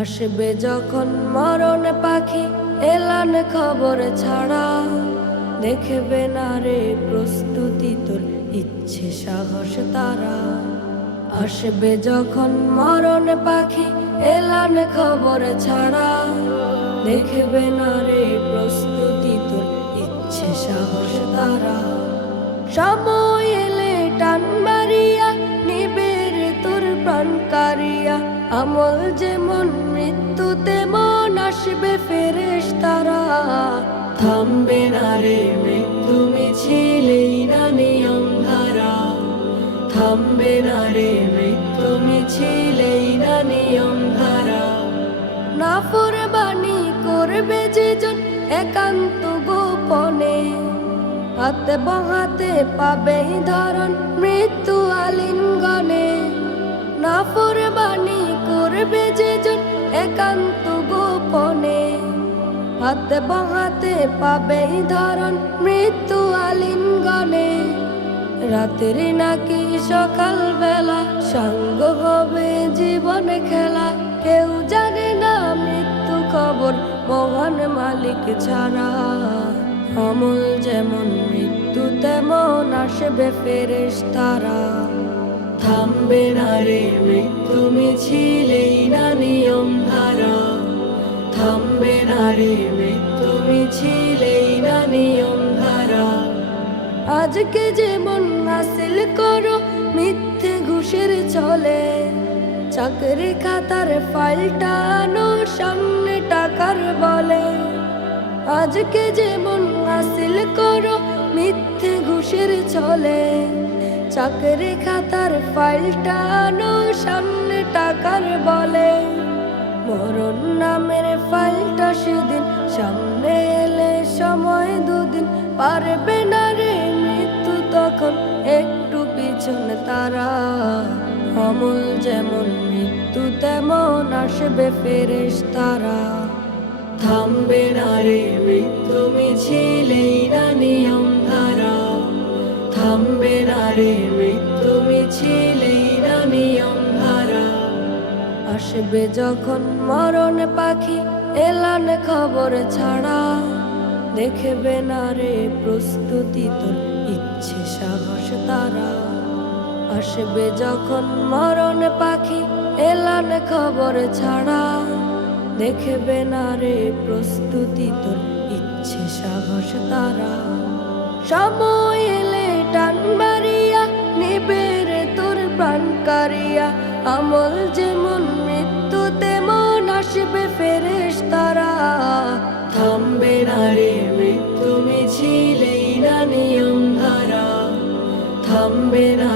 আসবে যখন মরণ পাখি, এলান খবর ছাড়া। দেখবে না রে প্রস্তুতি তোর, ইচ্ছে সাহস তারা। আসবে যখন মরণ পাখি, এলান খবর ছাড়া। দেখবে না রে প্রস্তুতি তোর, ইচ্ছে সাহস তারা। সময় আমল যেমন মৃত্যু তেমন আসবে ফেরেশ তারা। থামবে না রে মৃত্যু মিছিলেই না নিয়ম ধারা থামবে না রে মৃত্যু মিছিলেই না নিয়ম ধারা নাফরবানি করবে যে জন একান্ত গোপনে। হাতে বাহাতে পাবে ধরন মৃত্যু আলিঙ্গনে করবে যে জন একান্ত গোপনে। হাতে বাহাতে পাবে ধরন মৃত্যু আলিঙ্গনে। রাতের নাকি সকাল বেলা সঙ্গ হবে জীবন খেলা। কেউ জানে না মৃত্যু খবর মহান মালিক ছাড়া। আমল যেমন মৃত্যু, তেমন আসবে ফেরেশ তারা থামবে না রে, মৃত্যু মিছিলেই না নিয়ম ধারা। থামবে না রে, মৃত্যু মিছিলেই না নিয়ম ধারা। আজকে যেমন হাসিল করো, মিথ্যে ঘুষের চলে চাকরি খাতার ফাইলটানো, সামনে টাকার বলে। আজকে যেমন হাসিল করো, মিথ্যে ঘুষের চলে চাকরি খাতার ফাইলটানো সামনে টাকার বলে। মরণ নামের ফাইলটা সেদিন সামনে এলে সময় দুদিন পারবে না রে মৃত্যু তখন। একটু পিছনে তারা আমল যেমন মৃত্যু তেমন আসবে ফেরেশ তারা থামবে না রে মৃত্যু মিছিলেই না নিয়ম। থামবে না রে, মৃত্যু মিছিলেই নিয়ম ধারা আসবে যখন মরণ পাখি, এলান খবর ছাড়া। দেখবে না রে প্রস্তুতি তোর, ইচ্ছে, সাহস তারা। আসবে যখন মরণ পাখি, এলান খবর ছাড়া। দেখবে না রে প্রস্তুতি তোর, ইচ্ছে, সাহস তারা। সময় আমল যেমন মৃত্যু, তেমন আসবে ফেরেশ তারা থামবে না রে মৃত্যু, মিছিলেই না নিয়ম ধারা। থামবে না